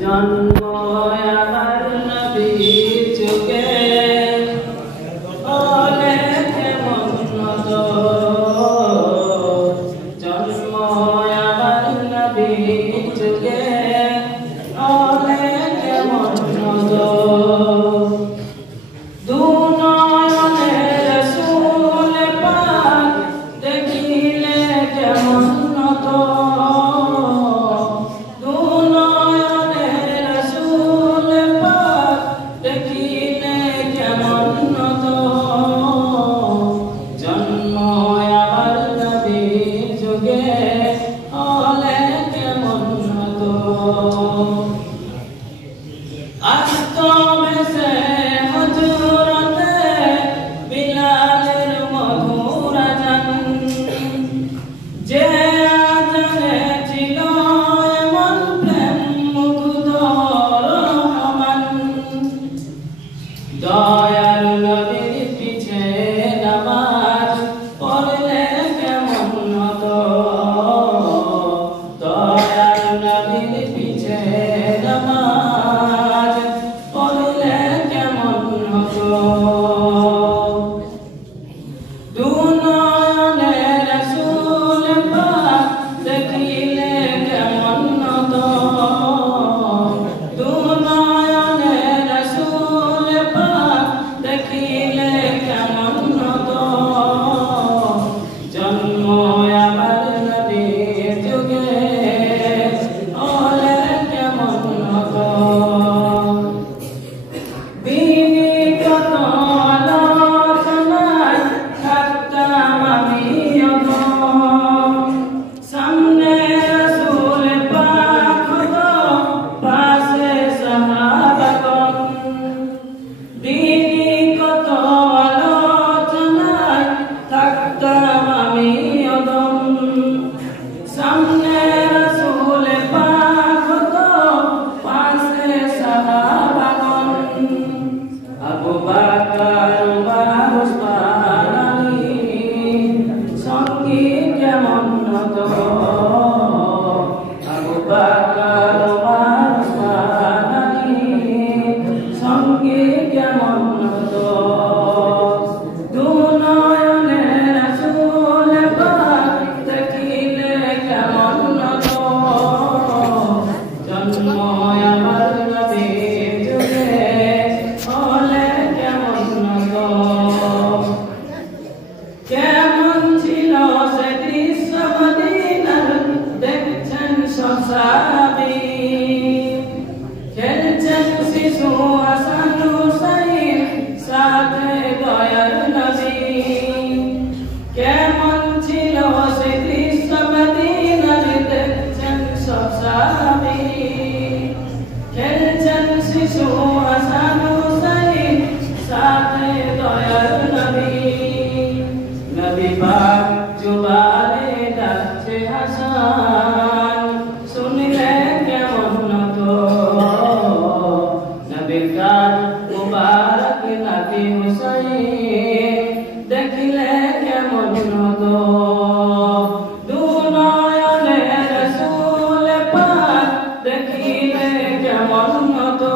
জন্ম আমার নবীর যুগে হলে কেমন হতো, জন্ম আমার নবীর যুগে হলে কেমন হতো। দুনয়নে রাসূল পাক দেখিলে কেমন হতো, দুনয়নে রাসূল পাক দেখিলে কেমন হতো। জন্ম আমার নবীর যুগে হলে কেমন হতো। দয়াল নবীর পিছে নামাজ পড়লে কেমন হতো, দয়াল নবীর পিছে নামাজ পড়লে কেমন হতো। দুনয়নে রাসূল পাক দেখিলে কেমন হতো, দুনয়নে রাসূল পাক দেখিলে কেমন হতো। জন্ম আমার নবীর যুগে হলে কেমন হতো। বিনি কত আলোচনায় থাকতাম আমি সামনে রাসূল পাক হতো, পাশে সাহাবাগণ। বিনি কত আলোচনায় থাকতাম আমি সামনে রাসূল পাক হতো, পাশে সাহাবাগণ। আবু বকর ওমর ওসমান আলী সঙ্গী কেমন হতো, আবু বকর ওমর ওসমান আলী সঙ্গী কেমন হতো। দুনয়নে রাসূল পাক দেখিলে কেমন হতো, জন্ম আমার নবীর যুগে হলে কেমন হতো। কেমন ছিল সে দৃশ্য মদিনার, দেখছেন সব সাহাবী, খেলছেন শিশু হাসান হুসাইন সাথে দয়াল নবী। কেমন ছিল সে দৃশ্য মদিনার, দেখছেন সব সাহাবী, খেলছেন শিশু হাসান হুসাইন সাথে দয়াল নবী। নবী পাক জুবানে ডাকছে হাসান, শুনলে কেমন হতো। নবী কান মুবারক নাতি হুসাইন দেখিলে কেমন হতো। দুনয়নে রাসূল পাক দেখিলে কেমন হতো।